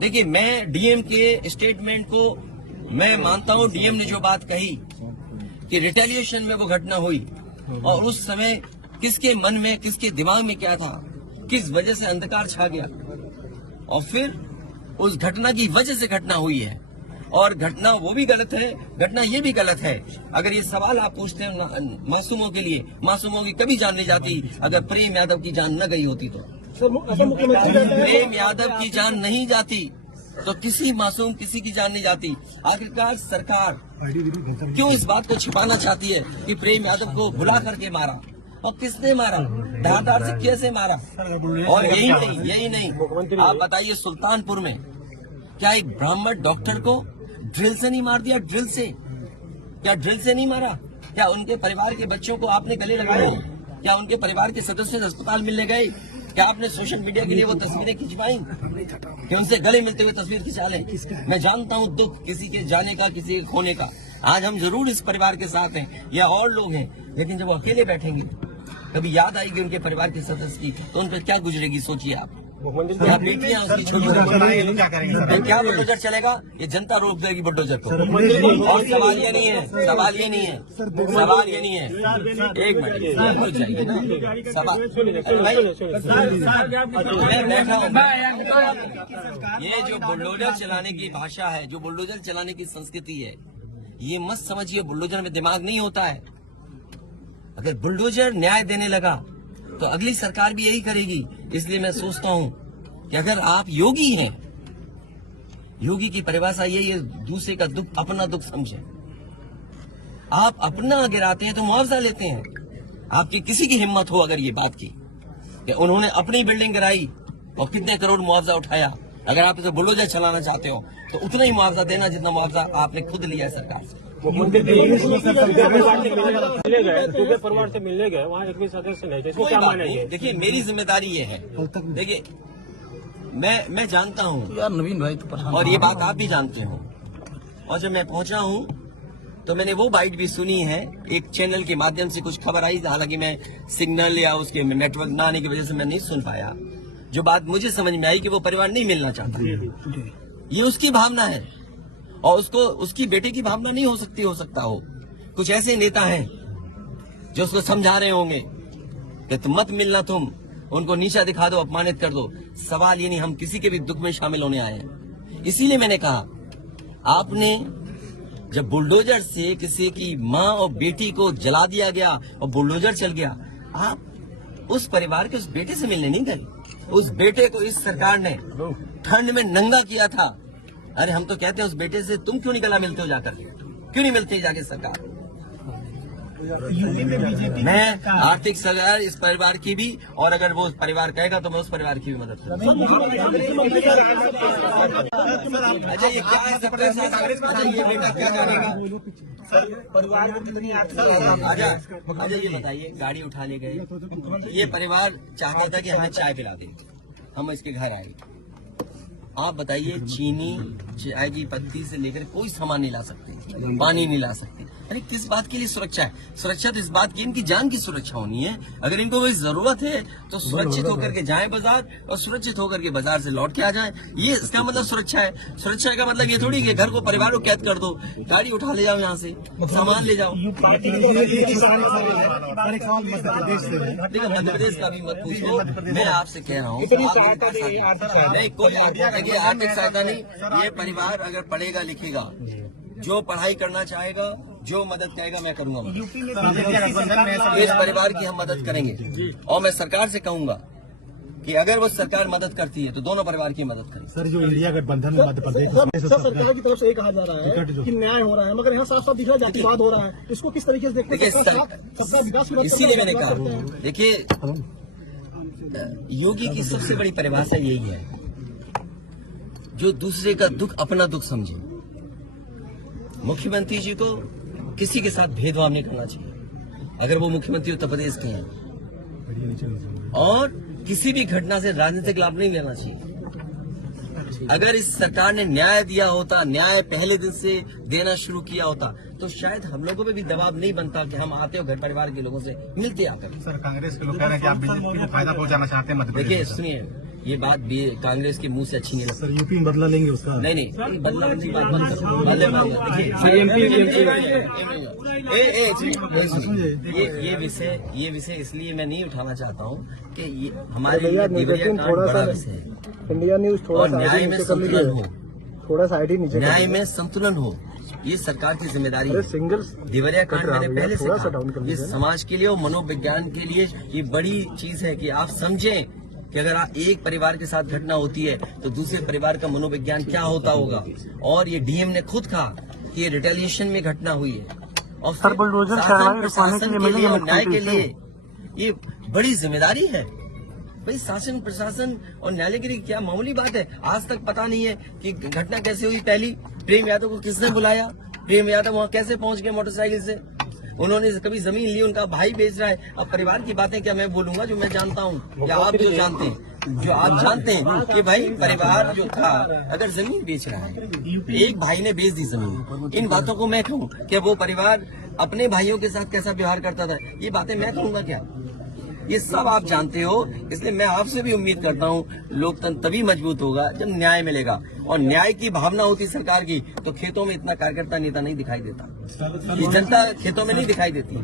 देखिए, मैं डीएम के स्टेटमेंट को मैं मानता हूं। डीएम ने जो बात कही कि रिटेलिएशन में वो घटना हुई और उस समय किसके मन में, किसके दिमाग में क्या था, किस वजह से अंधकार छा गया और फिर उस घटना की वजह से घटना हुई है। और घटना वो भी गलत है, घटना ये भी गलत है। अगर ये सवाल आप पूछते हैं मासूमों के लिए, मासूमों की कभी जान नहीं जाती अगर प्रेम यादव की जान न गई होती तो। प्रेम यादव की जान नहीं जाती तो किसी मासूम किसी की जान नहीं जाती। आखिरकार सरकार क्यों इस बात को छिपाना चाहती है कि प्रेम यादव को भुला करके मारा, और किसने मारा, धारदार से कैसे मारा। और यही नहीं आप बताइए, सुल्तानपुर में क्या एक ब्राह्मण डॉक्टर को ड्रिल से नहीं मार दिया? ड्रिल से, क्या ड्रिल से नहीं मारा? क्या उनके परिवार के बच्चों को आपने गले लगाए? क्या उनके परिवार के सदस्य अस्पताल मिलने गए? क्या आपने सोशल मीडिया के लिए वो तस्वीरें खिंचवाई कि उनसे गले मिलते हुए तस्वीर खिंचा लें? मैं जानता हूं दुख किसी के जाने का, किसी के खोने का। आज हम जरूर इस परिवार के साथ हैं या और लोग हैं, लेकिन जब वो अकेले बैठेंगे कभी याद आएगी उनके परिवार के सदस्य की तो उन पर क्या गुजरेगी, सोचिए आप। क्या बेटियां उसकी छोटी क्या बुलडोजर चलेगा? ये जनता रोक देगी बुलडोजर को। और सवाल ये नहीं है, सवाल ये नहीं है, सवाल ये नहीं है। एक मिनट हो जाएगी ना सवाल। मैं बैठा हूँ। ये जो बुलडोजर चलाने की भाषा है, जो बुलडोजर चलाने की संस्कृति है, ये मत समझिए बुलडोजर में दिमाग नहीं होता है। अगर बुलडोजर न्याय देने लगा तो अगली सरकार भी यही करेगी। इसलिए मैं सोचता हूं कि अगर आप योगी हैं, योगी की परिभाषा यही है, दूसरे का दुख अपना दुख समझे। आप अपना गिराते हैं तो मुआवजा लेते हैं। आपकी किसी की हिम्मत हो अगर ये बात की कि उन्होंने अपनी बिल्डिंग गिराई और कितने करोड़ मुआवजा उठाया, अगर आप इसे बुलडोजर चलाना चाहते हो तो उतना ही मुआवजा देना जितना मुआवजा आपने खुद लिया है सरकार से। परिवार से मिलने गए, वहाँ एक भी सदस्य नहीं, इसको क्या मानेंगे? देखिए, मेरी जिम्मेदारी ये है, देखिए मैं जानता हूँ यार नवीन भाई तो और ये बात आप भी जानते हो। और जब मैं पहुंचा हूँ तो मैंने वो बाइट भी सुनी है, एक चैनल के माध्यम से कुछ खबर आई, हालांकि मैं सिग्नल या उसके नेटवर्क न आने की वजह से मैं नहीं सुन पाया। जो बात मुझे समझ में आई कि वो परिवार नहीं मिलना चाहता, ये उसकी भावना है और उसकी बेटे की भावना नहीं हो सकता हो। कुछ ऐसे नेता हैं जो उसको समझा रहे होंगे कि तुम मत मिलना, तुम उनको नीचा दिखा दो, अपमानित कर दो। सवाल ये नहीं, हम किसी के भी दुख में शामिल होने आए हैं। इसीलिए मैंने कहा, आपने जब बुलडोजर से किसी की माँ और बेटी को जला दिया गया और बुलडोजर चल गया, आप उस परिवार के उस बेटे से मिलने नहीं गए। उस बेटे को इस सरकार ने ठंड में नंगा किया था। अरे हम तो कहते हैं उस बेटे से तुम क्यों नहीं गला मिलते हो जाकर, क्यों नहीं मिलते जाके सरकार? मैं आर्थिक सहायता इस परिवार की भी, और अगर वो परिवार कहेगा तो मैं उस परिवार की भी मदद करूंगा। अच्छा, ये क्या है सबके साथ? अच्छा, ये बेटा क्या करेगा? अच्छा ये बताइए, गाड़ी उठा ले गए, ये परिवार चाहता था कि हमें चाय पिला दे, हम इसके घर आए। आप बताइए, चीनी, चाय की पत्ती से लेकर कोई सामान नहीं ला सकते, पानी नहीं ला सकते। अरे किस बात के लिए सुरक्षा है? सुरक्षा तो इस बात की, इनकी जान की सुरक्षा होनी है। अगर इनको कोई जरूरत है तो सुरक्षित होकर के जाएं बाजार और सुरक्षित होकर के बाजार से लौट के आ जाएं। ये इसका मतलब सुरक्षा है। सुरक्षा का मतलब ये थोड़ी कि घर को, परिवार को कैद कर दो, गाड़ी उठा ले जाओ, यहाँ से सामान ले जाओ। देखो, मध्य प्रदेश का भी मत पूछो, मैं आपसे कह रहा हूँ नहीं, कोई आर्थिक सहायता नहीं। ये परिवार अगर पढ़ेगा लिखेगा, जो पढ़ाई करना चाहेगा, जो मदद कहेगा मैं करूंगा। इस परिवार की हम मदद करेंगे और मैं सरकार से कहूंगा कि अगर वो सरकार मदद करती है तो दोनों परिवार की मदद करें। सर, जो इंडिया गठबंधन मध्य प्रदेश सरकार की तरफ से ये कहा जा रहा है कि न्याय हो रहा है, मगर यहाँ साफ साफ दिख रहा है जातिवाद हो रहा है। इसको किस तरीके से देखते हैं? इसीलिए मैंने कहा, देखिए योगी की सबसे बड़ी परिभाषा यही है, जो दूसरे का दुख अपना दुख समझे। मुख्यमंत्री जी को किसी के साथ भेदभाव नहीं करना चाहिए अगर वो मुख्यमंत्री उत्तर प्रदेश के हैं, और किसी भी घटना से राजनीतिक लाभ नहीं लेना चाहिए। अगर इस सरकार ने न्याय दिया होता, न्याय पहले दिन से देना शुरू किया होता, तो शायद हम लोगों पे भी दबाव नहीं बनता कि हम आते हो घर परिवार के लोगों से मिलते आकर। सर, कांग्रेस के लोग कह रहे हैं कि आप बीजेपी को फायदा पहुंचाना चाहते हैं। देखिए सुनिए, ये बात भी कांग्रेस के मुंह से अच्छी नहीं लगती। सर यूपी में बदला लेंगे उसका। नहीं बदला की बात मत करो। ये विषय इसलिए मैं नहीं उठाना चाहता हूँ कि ये हमारे लिए देवरिया कांड बड़ा विषय है। इंडिया न्यूज और न्याय में संतुलन हो, थोड़ा सा आईडी नीचे न्याय में संतुलन हो, ये सरकार की जिम्मेदारी है। सिंगल देवरिया कांड मैंने पहले से थोड़ा सा डाउन कहा, कर ये दीजिए। समाज के लिए और मनोविज्ञान के लिए ये बड़ी चीज है कि आप समझें कि अगर आप एक परिवार के साथ घटना होती है तो दूसरे परिवार का मनोविज्ञान क्या होता होगा। और ये डीएम ने खुद कहा कि ये रिटेलिएशन में घटना हुई है और फिर शासन प्रशासन के लिए और न्याय के लिए ये बड़ी जिम्मेदारी है। भाई शासन प्रशासन और न्यायालय के लिए क्या मामूली बात है। आज तक पता नहीं है कि घटना कैसे हुई। पहली, प्रेम यादव को किसने बुलाया, प्रेम यादव वहां कैसे पहुंच गए मोटरसाइकिल से, उन्होंने कभी जमीन ली, उनका भाई बेच रहा है। अब परिवार की बातें क्या मैं बोलूंगा जो मैं जानता हूँ या आप जो जानते हैं, जो आप जानते हैं कि भाई परिवार जो था अगर जमीन बेच रहा है, एक भाई ने बेच दी जमीन, इन बातों को मैं कहूँ कि वो परिवार अपने भाइयों के साथ कैसा व्यवहार करता था, ये बातें मैं कहूँगा क्या? ये सब आप जानते हो। इसलिए मैं आपसे भी उम्मीद करता हूँ लोकतंत्र तभी मजबूत होगा जब न्याय मिलेगा। और न्याय की भावना होती सरकार की तो खेतों में इतना कार्यकर्ता नेता नहीं दिखाई देता, ये जनता खेतों में नहीं दिखाई देती।